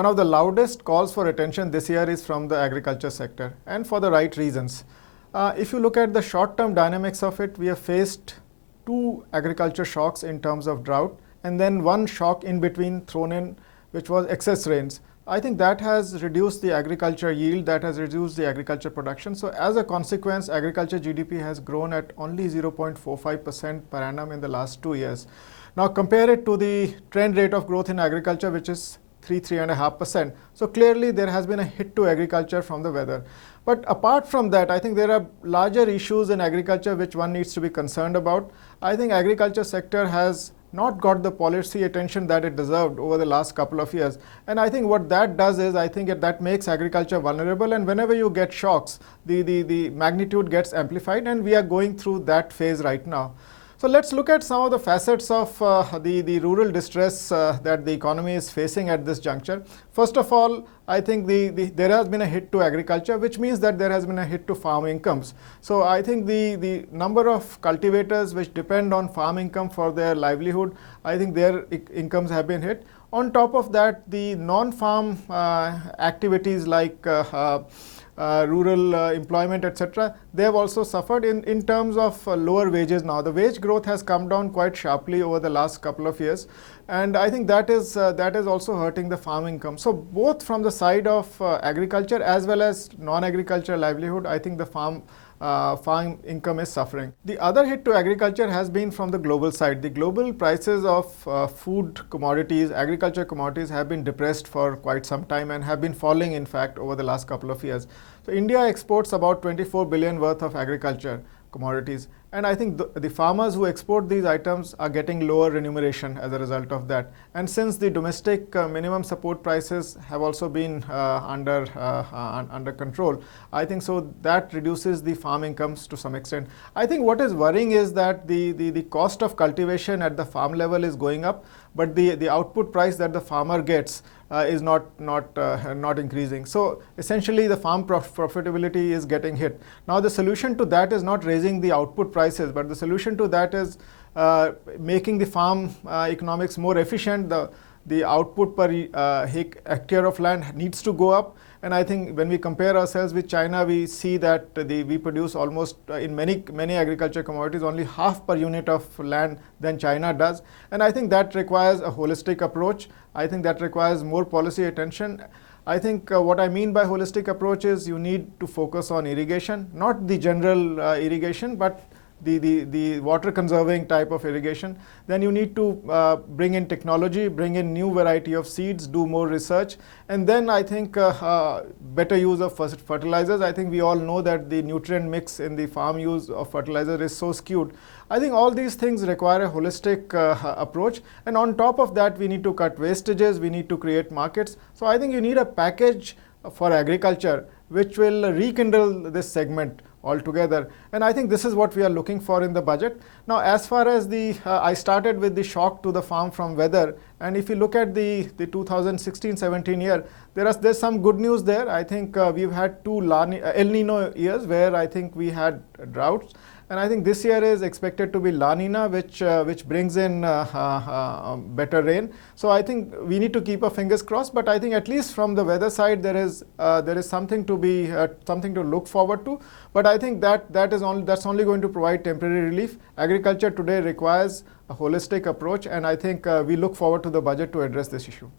one of the loudest calls for attention this year is from the agriculture sector, and for the right reasons. If you look at the short-term dynamics of it, we have faced two agriculture shocks in terms of drought, and then one shock in between thrown in, which was excess rains. I think that has reduced the agriculture yield, that has reduced the agriculture production. So as a consequence, agriculture GDP has grown at only 0.45% per annum in the last 2 years. Now compare it to the trend rate of growth in agriculture, which is 3.5%. So clearly there has been a hit to agriculture from the weather. But apart from that, I think there are larger issues in agriculture which one needs to be concerned about. I think agriculture sector has not got the policy attention that it deserved over the last couple of years. And I think what that does is, I think that makes agriculture vulnerable, and whenever you get shocks, the magnitude gets amplified, and we are going through that phase right now. So let's look at some of the facets of the rural distress that the economy is facing at this juncture. First of all, I think there has been a hit to agriculture, which means that there has been a hit to farm incomes. So I think the number of cultivators which depend on farm income for their livelihood, I think their incomes have been hit. On top of that, the non-farm activities like rural employment, etc., they have also suffered in terms of lower wages now. The wage growth has come down quite sharply over the last couple of years, and I think that is also hurting the farm income. So both from the side of agriculture as well as non-agriculture livelihood, I think the farm income is suffering. The other hit to agriculture has been from the global side. The global prices of food commodities, agriculture commodities, have been depressed for quite some time and have been falling, in fact, over the last couple of years. So India exports about 24 billion worth of agriculture commodities, and I think the farmers who export these items are getting lower remuneration as a result of that. And since the domestic minimum support prices have also been under control, I think so that reduces the farm incomes to some extent. I think what is worrying is that the cost of cultivation at the farm level is going up, but the output price that the farmer gets is not increasing. So essentially the farm profitability is getting hit. Now the solution to that is not raising the output prices, but the solution to that is making the farm economics more efficient. The output per hectare of land needs to go up. And I think when we compare ourselves with China, we see that we produce almost in many agriculture commodities only half per unit of land than China does. And I think that requires a holistic approach. I think that requires more policy attention. I think what I mean by holistic approach is you need to focus on irrigation, not the general irrigation, but the water conserving type of irrigation. Then you need to bring in technology, bring in new variety of seeds, do more research, and then I think better use of fertilizers. I think we all know that the nutrient mix in the farm use of fertilizer is so skewed. I think all these things require a holistic approach, and on top of that we need to cut wastages, we need to create markets. So I think you need a package for agriculture which will rekindle this segment altogether, and I think this is what we are looking for in the budget. Now as far as I started with the shock to the farm from weather, and if you look at the 2016-17 year, there's some good news there. I think we've had two El Nino years where I think we had droughts, and I think this year is expected to be La Nina, which brings in better rain. So I think we need to keep our fingers crossed. But I think at least from the weather side, there is something to look forward to. But I think that's only going to provide temporary relief. Agriculture today requires a holistic approach, and I think we look forward to the budget to address this issue.